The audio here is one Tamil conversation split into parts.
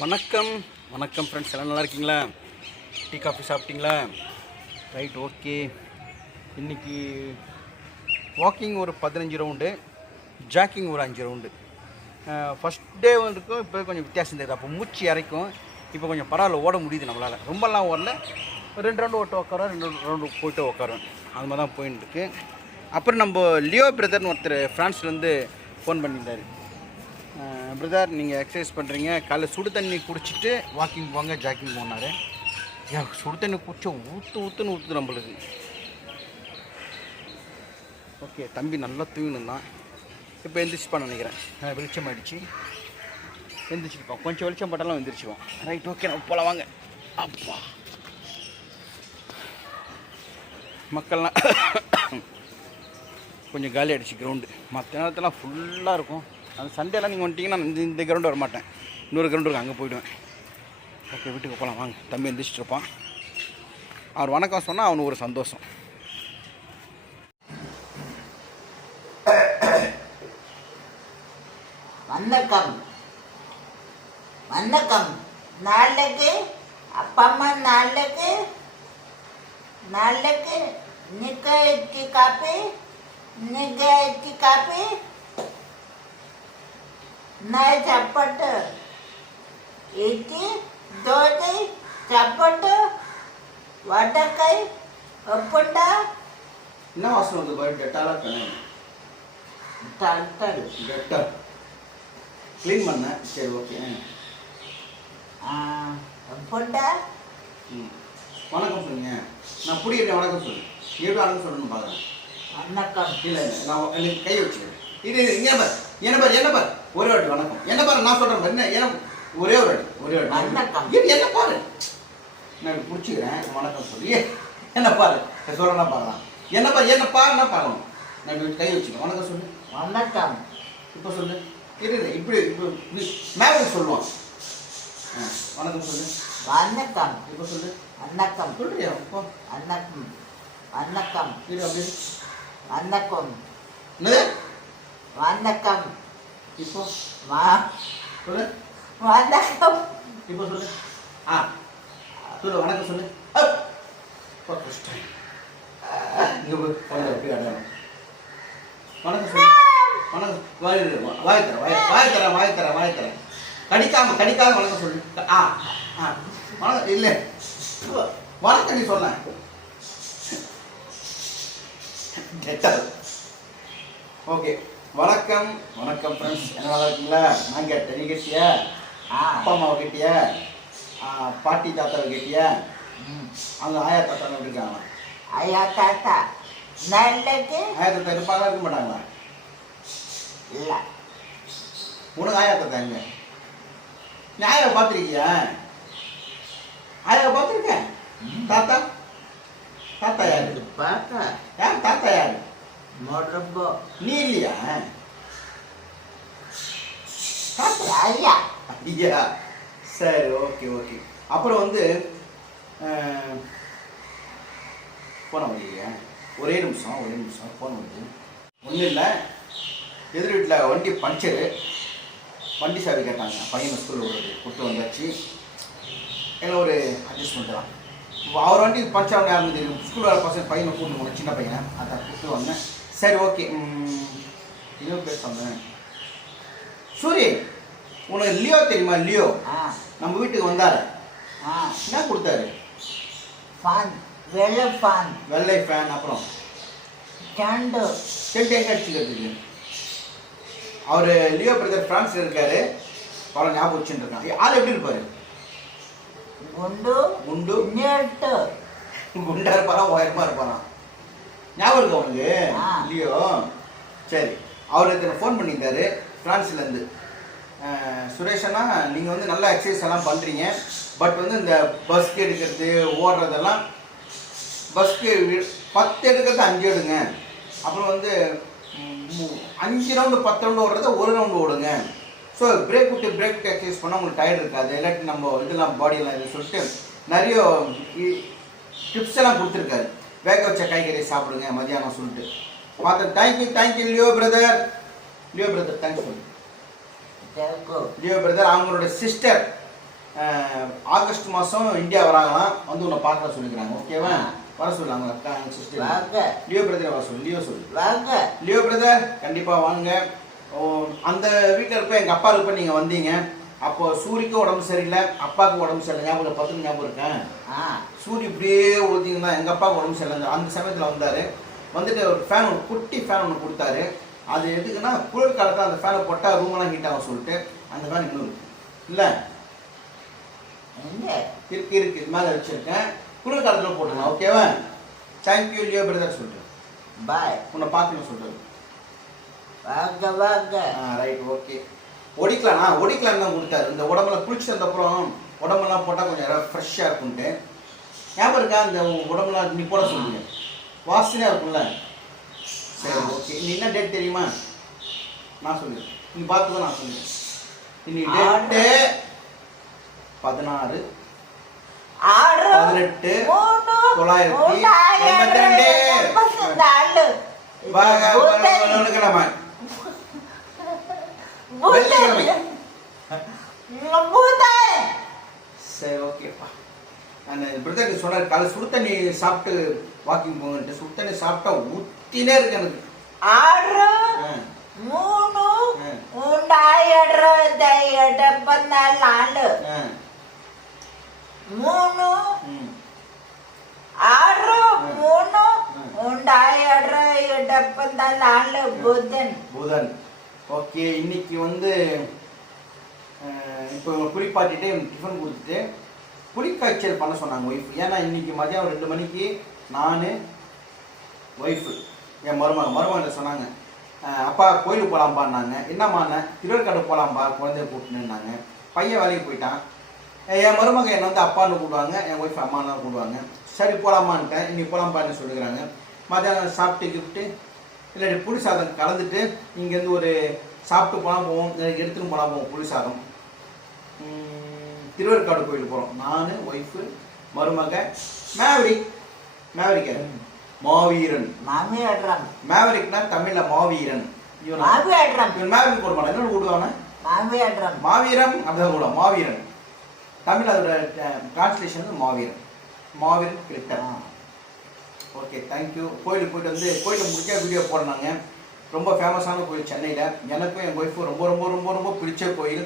வணக்கம். வணக்கம் ஃப்ரெண்ட்ஸ் எல்லாம் நல்லா இருக்கீங்களா? டீ காஃபி சாப்பிட்டீங்களா? ரைட் ஓகே இன்னைக்கு வாக்கிங் ஒரு பதினஞ்சு ரவுண்டு ஜாக்கிங் ஒரு அஞ்சு ரவுண்டு ஃபஸ்ட் டே இருக்கும் இப்போ கொஞ்சம் வித்தியாசம் தெரியுது. அப்போ மூச்சு இறைக்கும் இப்போ கொஞ்சம் பரவாயில்ல ஓட முடியுது நம்மளால். ரொம்பலாம் ஓடல. ஒரு ரெண்டு ரவுண்டு ஓட்டு உட்காரோம் ரெண்டு ரவுண்டு போயிட்டு உட்காரோம் அது மாதிரி தான் போயின்னு இருக்கு. அப்புறம் நம்ம லியோ பிரதர்னு ஒருத்தர் ஃப்ரான்ஸ்லேருந்து ஃபோன் பண்ணியிருந்தாரு. பிரதர் நீங்கள் எக்ஸசைஸ் பண்ணுறீங்க காலைல சுடு தண்ணி குடிச்சிட்டு வாக்கிங் போங்க ஜாக்கிங் போனார். ஏன் சுடு தண்ணி குடிச்சா ஊற்று ஊற்றுன்னு ஊற்று நம்மளுக்கு. ஓகே தம்பி நல்லா தூங்கினு இப்போ எந்திரிச்சுப்பான்னு நினைக்கிறேன். நான் வெளிச்சம் ஆயிடுச்சு. எந்திரிச்சிருப்போம் கொஞ்சம் வெளிச்சம் பட்டாலும் எந்திரிச்சுவோம் ரைட் ஓகே நம்ம போகலாம் வாங்க. அப்பா. மக்கள்லாம் கொஞ்சம் காலி ஆகிடுச்சு கிரவுண்டு மற்ற நேரத்தெல்லாம் ஃபுல்லாக இருக்கும். அந்த சண்டேலாம் நீங்கள் வந்துட்டீங்கன்னா இந்த இந்த கிரவுண்டு வர மாட்டேன் இன்னொரு கிரவுண்டு இருக்கும் அங்கே போயிடுவேன். ஓகே வீட்டுக்கு போகலாம் வாங்க. தம்பி எந்திரிச்சிட்டு இருப்பான். அவர் வணக்கம் சொன்னால் அவனுக்கு ஒரு சந்தோஷம். வணக்கம். வணக்கம். நாளைக்கு அப்பா அம்மா நாளைக்கு நாளைக்கு நிக்க எட்டி காப்பி நிக்க எட்டி காப்பி நாய் చప్పట్టు ఇట్టి దోటి చప్పట్టు వడకాయ ఒప్పుండ என்ன வாசனை வந்து பாரு டெட்டாலாக கண்ணு తల్తడు டெட்டல் க்ளீன் பண்ணேன் சரி ஓகே ఒప్పుండ ம் வணக்கம் சொல்லுங்க நான் புரியுறேன் வணக்கம் சொல்லு எப்படி வணக்கம் சொல்லணும்னு பார்க்குறேன் వణకం இல்லை இல்லை நான் எனக்கு கை வச்சுக்கிறேன் இது இது இங்கே பார் என்ன பார் என்ன பார் ஒரே வாட்டி வணக்கம். என்ன பாரு நான் சொல்கிறேன் பாரு என்ன? என்ன ஒரே ஒரு வாட்டி? ஒரே வாட்டி. வணக்கம். இது என்ன பாரு? நான் பிடிச்சிக்கிறேன் வணக்கம் சொல்லி. என்ன பாரு? சொல்லலாம் பார்க்கலாம் என்ன பாரு என்ன பாருன்னா பார்க்கணும் நான் கை வச்சுக்கிறேன். வணக்கம் சொல்லு. வணக்கம். இப்போ சொல்லு. இரு, இப்படி இப்படி மேலே சொல்லுவான். வணக்கம் சொல்லு. வணக்கம். இப்போ சொல்லு. வணக்கம். சொல்றியா? இப்போ வணக்கம். வணக்கம். இரு அப்படி வணக்கம். என்னது? வணக்கம். இப்போ வா சொல்லு. வணக்கம். இப்போ சொல்லு. ஆ சொல்லு வணக்கம் சொல்லு. கஷ்டம். இங்க போய் குழந்தை எப்படி அடையாளம் வணக்கம் சொல்லு. வணக்கம். வாய் வாய் தர வாய் வாய் தர வாய் தர வாய் தர கடிக்காம கடிக்காம வணக்கம் சொல்லு. ஆ ஆ. வணக்கம் இல்லை. வணக்கம் நீ சொன்ன. கெட்டது ஓகே. வணக்கம். வணக்கம் ஃப்ரெண்ட்ஸ் என்ன நல்லா இருக்கீங்களா? நான் கேட்டேன். நீ கேட்டியா? அப்பா அம்மாவை கேட்டியா? பாட்டி தாத்தாவை கேட்டியா. அவங்க ஆயா தாத்தா இருக்காங்க? ஐயா தாத்தா நல்லது. ஆயா தாத்தா இருப்பாங்களா இருக்க மாட்டாங்களா? இல்ல. உனக்கு ஆயா தாத்தா எங்க? நீ ஆயாவை பார்த்துருக்கியா? ஆயாவை பார்த்துருக்கேன் தாத்தா? தாத்தா யாரு? பார்த்தா யார் தாத்தா யாரு? மொடம்போ நீ இல்லையா? ஐயா. ஐயா. சரி ஓகே ஓகே. அப்புறம் வந்து போன வழியா ஒரே நிமிஷம் ஒரே நிமிஷம் ஃபோன் வருது ஒன்றும் இல்லை. எதிர் வீட்டில் வண்டி பஞ்சரு. வண்டி சாவி கேட்டாங்க. பையனை ஸ்கூலில் விடுறது கூப்பிட்டு வந்தாச்சு. எல்லாம் ஒரு அட்ஜஸ்ட்மெண்ட் தான். அவர் வண்டி பஞ்சர் ஆகணும் யாருன்னு தெரியும் ஸ்கூல் வர பசங்க பையனை கூப்பிட்டு போனேன் சின்ன பையன். அதான் கூப்பிட்டு வந்தேன். சரி ஓகே. லியோ பேர் சொன்னேன். சூரி உனக்கு லியோ தெரியுமா? லியோ. நம்ம வீட்டுக்கு வந்தார். என்ன கொடுத்தாரு? ஃபேன். வெள்ளை ஃபேன். வெள்ளை ஃபேன் அப்புறம்? கேண்டோ ஸ்டெண்ட் எங்கே அடிச்சுக்கிறதுக்கு? அவர் லியோ பிரதர் ஃப்ரான்ஸில் இருக்காரு. அவ்வளோ ஞாபகம் வச்சுருக்கான் யார் எப்படி இருப்பார்? குண்டு. குண்டு. நேட்டு. குண்டா இருப்பாரா? உயரமாக இருப்பாரான் ஞாபகம் இருக்கு அவனுக்கு ஆ. லியோ சரி. அவர் இத்தனை ஃபோன் பண்ணியிருந்தாரு பிரான்ஸ்லேருந்து சுரேஷனா நீங்கள் வந்து நல்லா எக்ஸசைஸ் எல்லாம் பண்ணுறீங்க பட் வந்து இந்த பஸ்க்கு எடுக்கிறது ஓடுறதெல்லாம் பஸ்க்கு பத்து எடுக்கிறது அஞ்சு எடுங்க. அப்புறம் வந்து அஞ்சு ரவுண்டு பத்து ரவுண்டு ஓடுறத ஒரு ரவுண்டு ஓடுங்க. ஸோ பிரேக் விட்டு பிரேக் எக்ஸசைஸ் பண்ணால் உங்களுக்கு டயர்ட் இருக்காது. இல்லாட்டி நம்ம இதெல்லாம் பாடியெல்லாம் இது சொல்லிட்டு நிறைய டிப்ஸ் எல்லாம் கொடுத்துருக்காரு. வேக வச்ச காய்கறி சாப்பிடுங்க மதியானம் சொல்லிட்டு. மாத்திரம் thank you thank you Leo brother Leo brother thanks சொல்லு. லியோ பிரதர் அவங்களோட சிஸ்டர் ஆகஸ்ட் மாதம் இந்தியா வராங்களாம். வந்து உன்னை பார்க்க சொல்லிக்கிறாங்க ஓகேவா வர சொல்லு அவங்க அக்கா சிஸ்டர் லியோ பிரதர் வர சொல்லு லியோ சொல்லு. வாங்க. லியோ பிரதர் கண்டிப்பாக வாங்க. அந்த வீட்டில் இருப்ப எங்கள் அப்பா இருப்ப நீங்கள் வந்தீங்க. அப்போ சூரிக்கும் உடம்பு சரியில்லை அப்பாவுக்கு உடம்பு சரியில்லை. ஞாபகம் இல்லை, பத்து ஞாபகம் இருக்கேன் ஆ. சூரி இப்படியே ஊற்றிங்கன்னா எங்கள் அப்பாவுக்கு உடம்பு சரியில்லை. அந்த சமயத்தில் வந்தார். வந்துட்டு ஒரு ஃபேன் ஒரு குட்டி ஃபேன் ஒன்று கொடுத்தாரு. அது எதுக்குன்னா குளிர் காலத்தில் அந்த ஃபேனை போட்டால் ரூமெல்லாம் ஹீட் ஆகும் சொல்லிட்டு அந்த ஃபேன் இன்னும் இருக்கு இல்லை? இருக்கு இருக்கு. இது மேலே வச்சுருக்கேன். குளிர் காலத்தில் போட்டுருங்க ஓகேவா தேங்க்யூ லியோ பிரதர் சொல்லிட்டு. பாய் உன்னை பார்க்கணும் சொல்லிட்டு. வாங்க வாங்க. ஆ ரைட் ஓகே ஒடிக்கலாம்ண்ணா ஒடிக்கலாம் தான் கொடுத்தாரு இந்த உடம்புல குளிச்சு வந்தப்புறம் உடம்பெல்லாம் போட்டால் கொஞ்சம் ஃப்ரெஷ்ஷாக இருக்கும்ட்டு. ஞாபகம் இருக்கா? இந்த உடம்புலாம் நீ போட சொல்லுங்க. வாசனையாக இருக்கும்ல? சரி ஓகே. நீ என்ன டேட் தெரியுமா? நான் சொல்லுறேன் நீ பார்த்து நான் சொல்லுறேன் இன்னைக்கு டேட்டு பதினாறு பதினெட்டு தொள்ளாயிரத்தி எண்பத்தி ரெண்டு. எண்பத்தி நாலு வாங்க, புத்தன். வெள்ளிக்கிழமை. சரி ஓகேப்பா நான் பிரதர் சொன்னார் காலை சுடு தண்ணி சாப்பிட்டு வாக்கிங் போங்கன்ட்டு சுடு தண்ணி சாப்பிட்டா ஊத்தினே இருக்கு எனக்கு ஆறு. மூணு. மூணாயிரத்தி எண்பத்தி நாலு. மூணு. ஆறு. மூணு. மூணாயிரத்தி எண்பத்தி நாலு புதன் புதன் ஓகே இன்னைக்கு வந்து இப்போ குளிப்பாட்டிட்டு டிஃபன் கொடுத்துட்டு புளிக்காய்ச்சல் பண்ண சொன்னாங்க ஒய்ஃப் ஏன்னா இன்னைக்கு மதியானம் ரெண்டு மணிக்கு நான் ஒய்ஃபு என் மருமக மருமகன் சொன்னாங்க. அப்பா கோயிலுக்கு போகலாம்பான்னாங்க என்னம்மாண்ணே திருவேற்காடு போகலாம்பா குழந்தைய கூப்பிட்டுனாங்க பையன் வேலைக்கு போயிட்டான். என் மருமகன் என்னை வந்து அப்பான்னு கூப்பிடுவாங்க. என் ஒய்ஃப் அம்மான்னு கூப்பிடுவாங்க. சரி போகலாமான்ட்டேன் இன்னைக்கு போகலாம்பான்னு சொல்லிக்கிறாங்க. மதியானம் சாப்பிட்டு கிஃப்ட்டு இல்லாட்டி புளி சாதம் கலந்துட்டு இங்கேருந்து ஒரு சாப்பிட்டு போனால் போவோம். எடுத்துன்னு போனால் போவோம் புளி சாதம். திருவேற்காடு கோயில் போகிறோம் நான் ஒய்ஃபு மருமக மேவரிக் மேவரிக் யாரு? மாவீரன். மாமியாடுறாங்க மேவரிக்னா தமிழில் மாவீரன். இவன் மாமியாடுறாங்க இவன் மேவரிக் போட மாட்டான். என்ன கூடுவாங்க மாமியாடுறாங்க மாவீரன் அப்படிதான் கூடுவான் மாவீரன். தமிழ் அதோட டிரான்ஸ்லேஷன் வந்து மாவீரன். மாவீரன் கிரிக்கெட் ஓகே தேங்க்யூ கோயிலுக்கு போயிட்டு வந்து கோயிலுக்கு முடிச்சா வீடியோ போடுறாங்க ரொம்ப ஃபேமஸான கோயில் சென்னையில். எனக்கும் என் ஒய்ஃபும் ரொம்ப ரொம்ப ரொம்ப ரொம்ப பிடிச்ச கோயில்.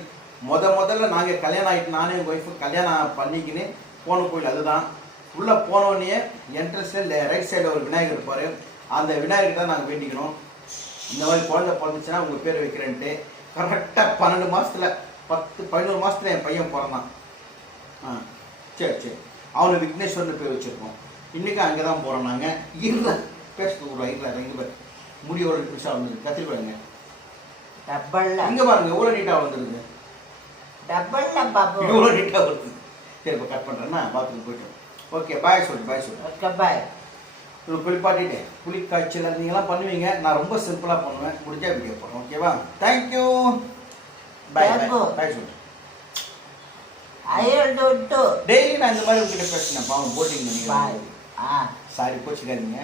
முத முதல்ல நாங்கள் கல்யாணம் ஆகிட்டு நானும் என் ஒய்ஃபு கல்யாணம் பண்ணிக்கின்னு போன கோயில் அதுதான். உள்ளே போனோடனே என்ட்ரன்ஸில் ரைட் சைடில் ஒரு விநாயகர் இருப்பார். அந்த விநாயகர் தான் நாங்கள் வேண்டிக்கணும் இந்த மாதிரி குழந்தை பிறந்துச்சுன்னா உங்கள் பேர் வைக்கிறேன்ட்டு. கரெக்டாக பன்னெண்டு மாதத்தில் பத்து பதினோரு மாதத்தில் என் பையன் பிறந்தான். ஆ சரி சரி. அவனை விக்னேஸ்வரன் பேர் வச்சுருக்கோம். இன்றைக்கி அங்கே தான் போகிறோம் நாங்கள் இருந்த பேசிட்டு விடுவோம் இல்லை இங்கே பாரு. முடியோட புதுசாக வந்துருக்கு கத்திரிக்கோங்க டப்பல்ல இங்கே பாருங்க. எவ்வளோ நீட்டாக வந்துருக்கு டப்பல்ல பாபு. எவ்வளோ நீட்டாக வருது சரி இப்போ கட் பண்ணுறேன்னா பாத்ரூம் போயிட்டு ஓகே பாய் சொல்லு பாய் சொல்லு. ஓகே பாய் இது குளிப்பாட்டிட்டு. புளி காய்ச்சல் நீங்களாம் பண்ணுவீங்க. நான் ரொம்ப சிம்பிளாக பண்ணுவேன். முடிஞ்சா வீடியோ போடுறேன் ஓகேவா தேங்க்யூ பாய். பாய் சொல்லு. டெய்லி நான் இந்த மாதிரி உங்ககிட்ட பேசினேன். பாவம் போட்டிங் பாய் பண்ணி ஆ சாரி போச்சுக்காதீங்க.